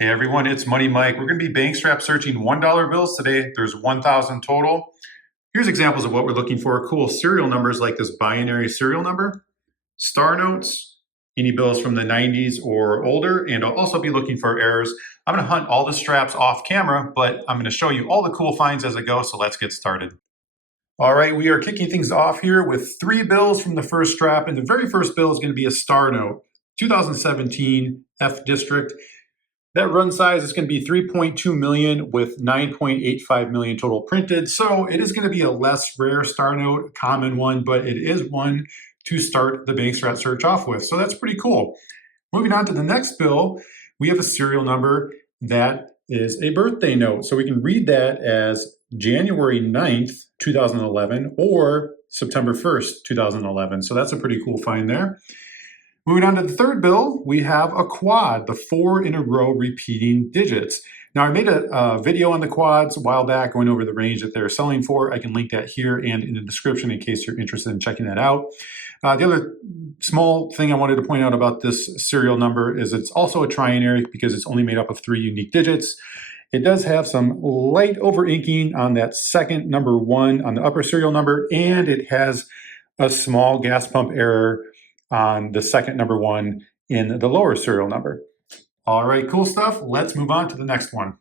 Hey everyone, it's Money Mike. We're going to be bank strap searching $1 bills today. There's 1,000 total. Here's examples of what we're looking for. Cool serial numbers like this binary serial number, star notes, any bills from the 90s or older, and I'll also be looking for errors. I'm going to hunt all the straps off camera, but I'm going to show you all the cool finds as I go, so let's get started. All right, we are kicking things off here with 3 bills from the first strap, and the very first bill is going to be a star note, 2017 F District. That run size is going to be 3.2 million with 9.85 million total printed. So it is going to be a less rare star note, common one, but it is one to start the bank strat search off with. So that's pretty cool. Moving on to the next bill, we have a serial number that is a birthday note. So we can read that as January 9th, 2011 or September 1st, 2011. So that's a pretty cool find there. Moving on to the third bill, we have a quad, the 4 in a row repeating digits. Now I made a video on the quads a while back going over the range that they're selling for. I can link that here and in the description in case you're interested in checking that out. The other small thing I wanted to point out about this serial number is it's also a trinary because it's only made up of 3 unique digits. It does have some light over inking on that second number 1 on the upper serial number, and it has a small gas pump error on the second number 1 in the lower serial number. All right, cool stuff. Let's move on to the next one.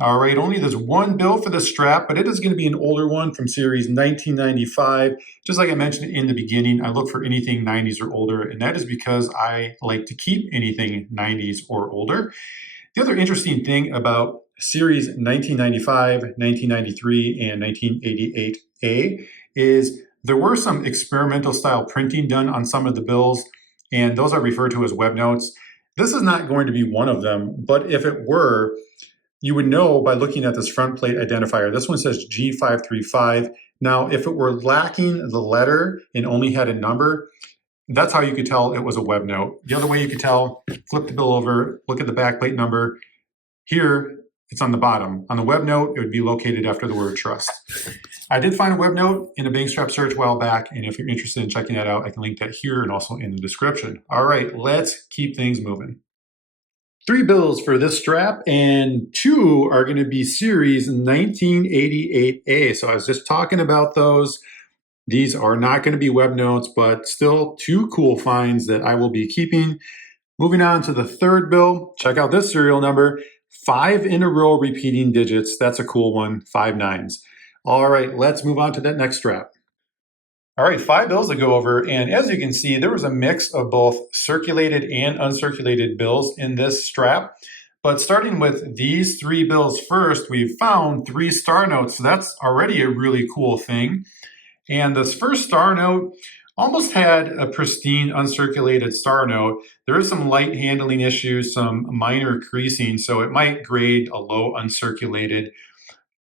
All right, only there's one bill for the strap, but it is going to be an older one from series 1995. Just like I mentioned in the beginning, I look for anything 90s or older, and that is because I like to keep anything 90s or older. The other interesting thing about series 1995, 1993, and 1988A is there were some experimental style printing done on some of the bills, and those are referred to as web notes. This is not going to be one of them, but if it were, you would know by looking at this front plate identifier. This one says G535. Now, if it were lacking the letter and only had a number, that's how you could tell it was a web note. The other way you could tell, flip the bill over, look at the backplate number. Here, it's on the bottom. On the web note, it would be located after the word trust. I did find a web note in a bank strap search a while back, and if you're interested in checking that out, I can link that here and also in the description. All right, let's keep things moving. 3 bills for this strap, and 2 are going to be series 1988A. So I was just talking about those. These are not going to be web notes, but still 2 cool finds that I will be keeping. Moving on to the third bill, check out this serial number. 5 in a row repeating digits. That's a cool one, 5 nines. All right, let's move on to that next strap. All right, 5 bills to go over, and as you can see, there was a mix of both circulated and uncirculated bills in this strap. But starting with these 3 bills first, we've found 3 star notes, so that's already a really cool thing. And this first star note almost had a pristine uncirculated star note. There is some light handling issues, some minor creasing, so it might grade a low uncirculated.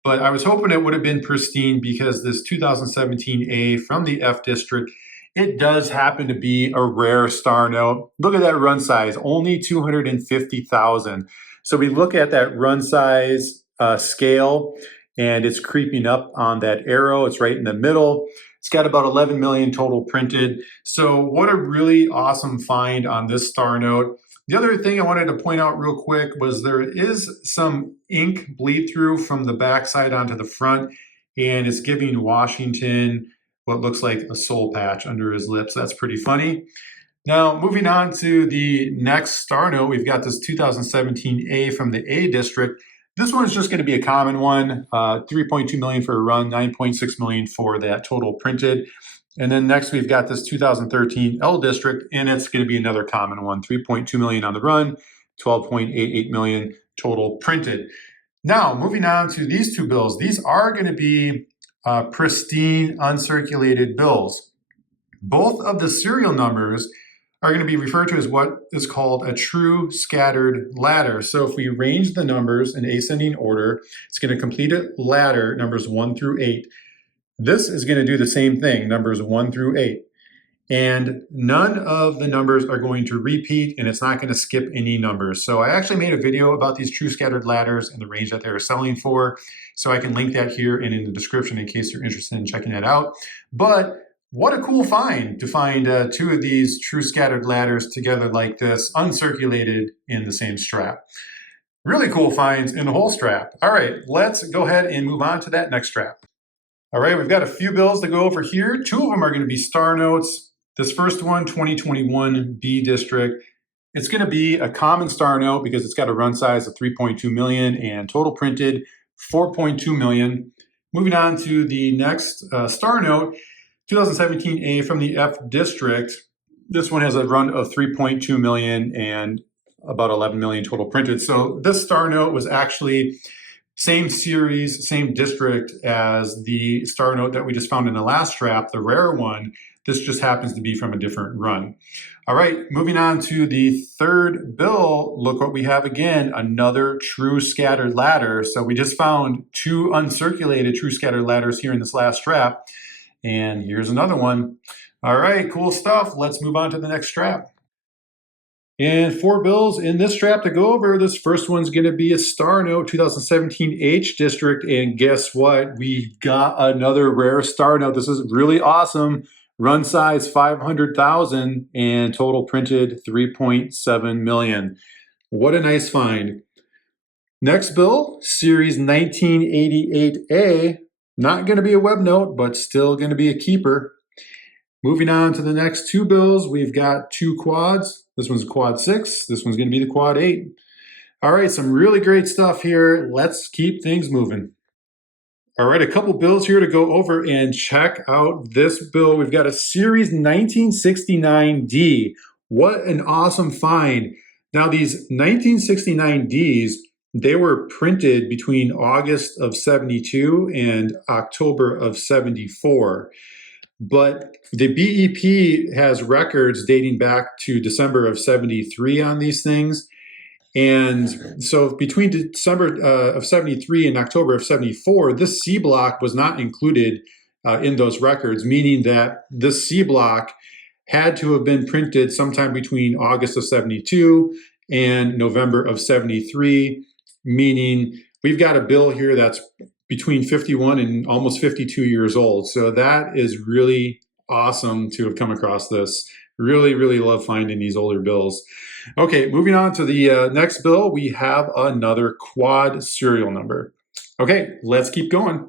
But I was hoping it would have been pristine because this 2017A from the F District, it does happen to be a rare star note. Look at that run size, only 250,000. So we look at that run size scale, and it's creeping up on that arrow. It's right in the middle. It's got about 11 million total printed. So what a really awesome find on this star note. The other thing I wanted to point out real quick was there is some ink bleed through from the back side onto the front, and it's giving Washington what looks like a soul patch under his lips. That's pretty funny. Now, moving on to the next star note, we've got this 2017A from the A District. This one is just going to be a common one, 3.2 million for a run, 9.6 million for that total printed. And then next we've got this 2013 L District, and it's going to be another common one, 3.2 million on the run, 12.88 million total printed. Now, moving on to these 2 bills. These are going to be pristine uncirculated bills. Both of the serial numbers are going to be referred to as what is called a true scattered ladder. So if we arrange the numbers in ascending order, it's going to complete a ladder, numbers 1 through 8. This is going to do the same thing, numbers 1 through 8. And none of the numbers are going to repeat, and it's not going to skip any numbers. So I actually made a video about these true scattered ladders and the range that they're selling for. So I can link that here and in the description in case you're interested in checking that out. But what a cool find to find 2 of these true scattered ladders together like this, uncirculated in the same strap. Really cool finds in the whole strap. All right, let's go ahead and move on to that next strap. All right, we've got a few bills to go over here. Two of them are going to be star notes. This first one, 2021 B District. It's going to be a common star note because it's got a run size of 3.2 million and total printed 4.2 million. Moving on to the next star note, 2017A from the F District. This one has a run of 3.2 million and about 11 million total printed. So this star note was actually same series, same district as the star note that we just found in the last strap, the rare one. This just happens to be from a different run. All right, moving on to the third bill. Look what we have again, another true scattered ladder. So we just found two uncirculated true scattered ladders here in this last strap. And here's another one. All right, cool stuff. Let's move on to the next strap. And four bills in this strap to go over. This first one's going to be a star note, 2017 H District. And guess what? We got another rare star note. This is really awesome. Run size 500,000 and total printed 3.7 million. What a nice find. Next bill, series 1988A. Not going to be a web note, but still going to be a keeper. Moving on to the next two bills, we've got two quads. This one's quad 6. This one's going to be the quad 8. All right, some really great stuff here. Let's keep things moving. All right, a couple bills here to go over and check out this bill. We've got a series 1969D. What an awesome find. Now these 1969Ds, they were printed between August of 72 and October of 74. But the BEP has records dating back to December of 73 on these things. And so between December of 73 and October of 74, this C block was not included in those records, meaning that this C block had to have been printed sometime between August of 72 and November of 73, meaning we've got a bill here that's between 51 and almost 52 years old. So that is really awesome to have come across this. Really, really love finding these older bills. Okay, moving on to the next bill, we have another quad serial number. Okay, let's keep going.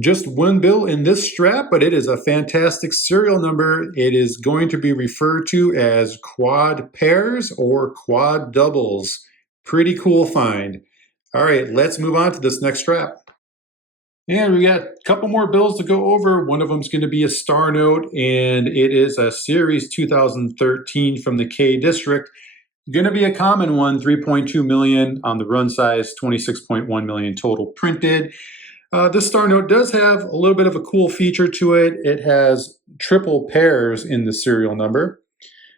Just one bill in this strap, but it is a fantastic serial number. It is going to be referred to as quad pairs or quad doubles. Pretty cool find. All right, let's move on to this next strap. And we got a couple more bills to go over. One of them is going to be a star note, and it is a series 2013 from the K District. Going to be a common one, 3.2 million on the run size, 26.1 million total printed. This star note does have a little bit of a cool feature to it. It has triple pairs in the serial number,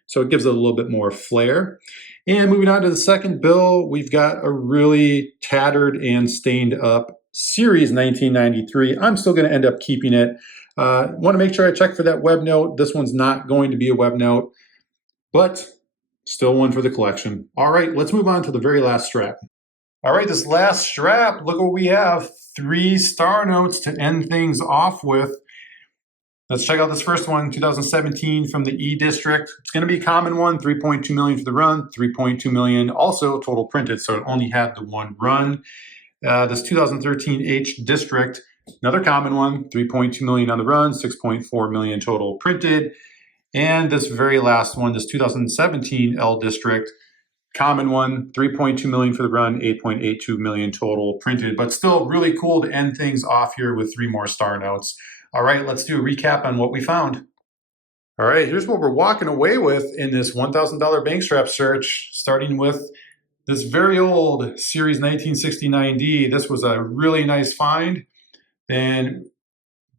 so it gives it a little bit more flair. And moving on to the second bill, we've got a really tattered and stained up series 1993. I'm still going to end up keeping it. Want to make sure I check for that web note. This one's not going to be a web note, but still one for the collection. All right, let's move on to the very last strap. All right, this last strap, look what we have. 3 star notes to end things off with. Let's check out this first one, 2017 from the E District. It's going to be a common one, 3.2 million for the run, 3.2 million also total printed, so it only had the one run. This 2013 H District, another common one, 3.2 million on the run, 6.4 million total printed. And this very last one, this 2017 L District, common one, 3.2 million for the run, 8.82 million total printed, but still really cool to end things off here with 3 more star notes. All right, let's do a recap on what we found. All right, here's what we're walking away with in this $1,000 bank strap search, starting with this very old Series 1969D. This was a really nice find. Then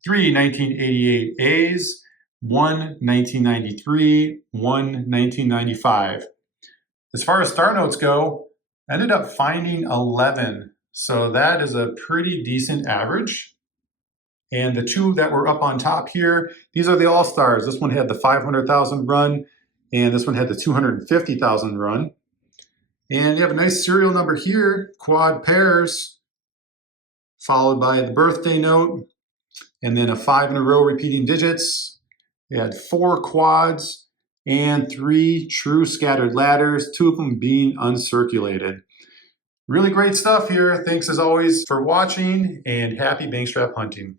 3 1988 A's, 1 1993, 1 1995. As far as star notes go, I ended up finding 11. So that is a pretty decent average. And the 2 that were up on top here, these are the all-stars. This one had the 500,000 run, and this one had the 250,000 run. And you have a nice serial number here, quad pairs, followed by the birthday note, and then a 5 in a row repeating digits. You had 4 quads and 3 true scattered ladders, 2 of them being uncirculated. Really great stuff here. Thanks as always for watching, and happy bankstrap hunting.